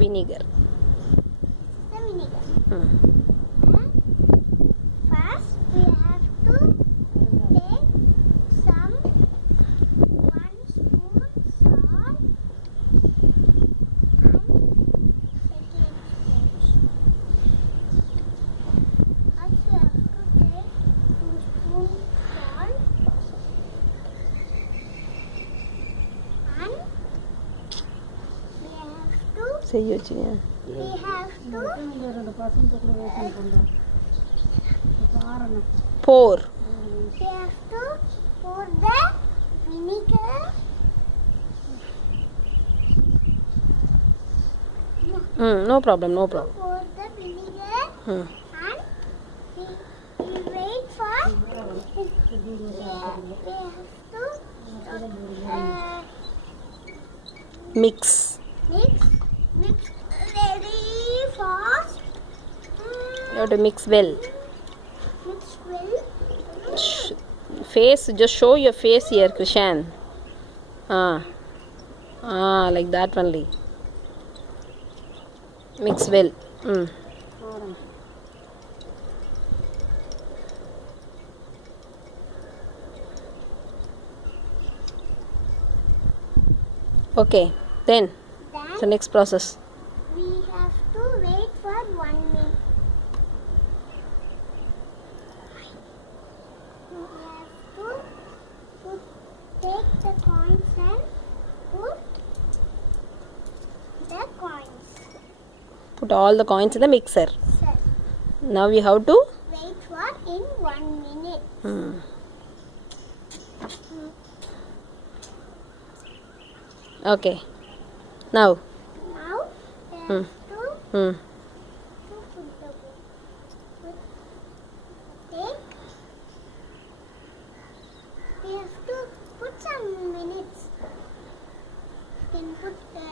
Vinegar. The vinegar. Hmm. First, we have to take some 1 spoon salt and set it in place. First, we have to take 2 spoons salt and we have to Say your chin. Pour. We have to pour the vinegar. No problem, no problem. Pour the vinegar Hmm. and we wait for. We have to Mix. mix very fast. You have to mix well. Mix well. Face, just show your face here, Krishan. Like that only. Mix well. Okay, then the next process. We have to wait for 1 minute. We have to take the coins and put the coins. Put all the coins in the mixer. Sir, Now we have to. wait for in 1 minute. Okay. Now. Now we have to put the take. We have to put some minutes. You can put 3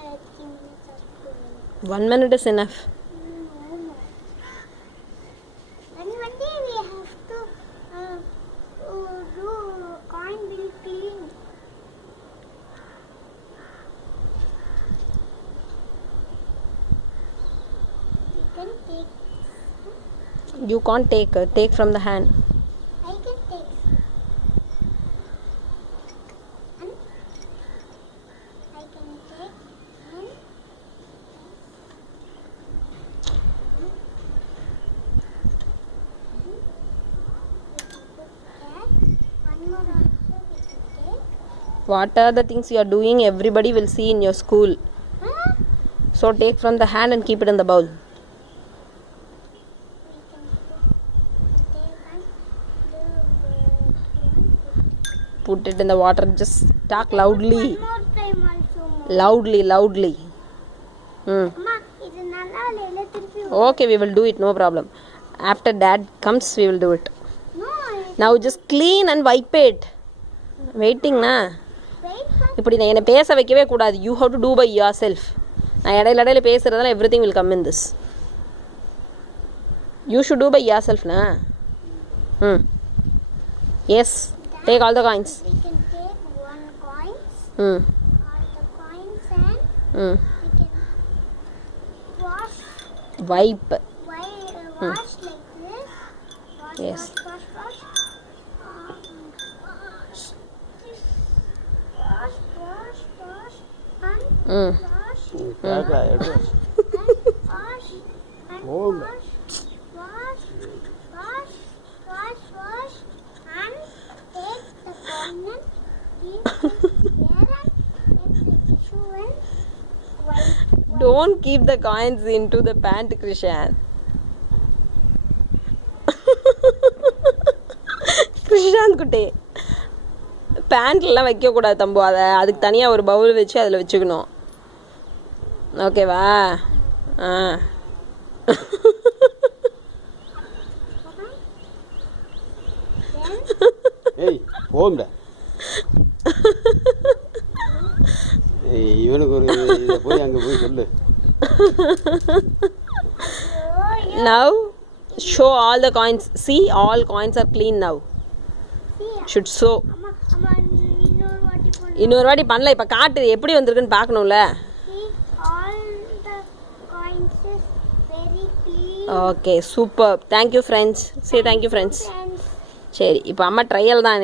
minutes or 2 minutes. 1 minute is enough. No. And one day we have to do coin will clean. You can take. You can't take from the hand. I can take. And I can take. And one more also we can take. What are the things you are doing? Everybody will see in your school. Huh? So take from the hand and keep it in the bowl. We can take and Put it in the water. Just talk loudly. one more time also. Loudly. Amma, இது நல்லா இல்ல திருப்பி. Okay, we will do it. No problem. After dad comes, we will do it. No, Now just clean and wipe it. Waiting na. wait for. இப்படி நான் என்னை பேச வைக்கவே கூடாது. You have to do by yourself. நான் இடையில பேசுறதுனால everything will come in this. You should do by yourself na. Yes. Take all the coins. We can take 1 coins. Hmm. All the coins and Hmm. we can wash. Wipe. Wash like this. Wash, Yes. wash. Wash this. Wash. And Hmm. wash. Wash. And take the coin and keep it there and take the tissue and wipe. Don't keep the coins into the pant, Krishan. Krishan குட்டி பேண்ட்லாம் வைக்கக்கூடாது தம்பு. அதுக்கு தனியாக ஒரு பவுல் வச்சு அதில் வச்சுக்கணும். ஓகேவா? ஏய் போம்டா. இவனுக்கு ஒரு இதை போய் அங்கே போய் சொல்லு. Now show all the coins. See, all coins are clean now. Should show. அம்மா இன்னொரு வாட்டி பண்ணல. இப்போ காட்டு எப்படி வந்திருக்குன்னு பார்க்கணும்ல. see all the very clean. Okay super. Thank you friends. Say thank you friends. Friends. சரி இப்போ அம்மா ட்ரையல் தான்.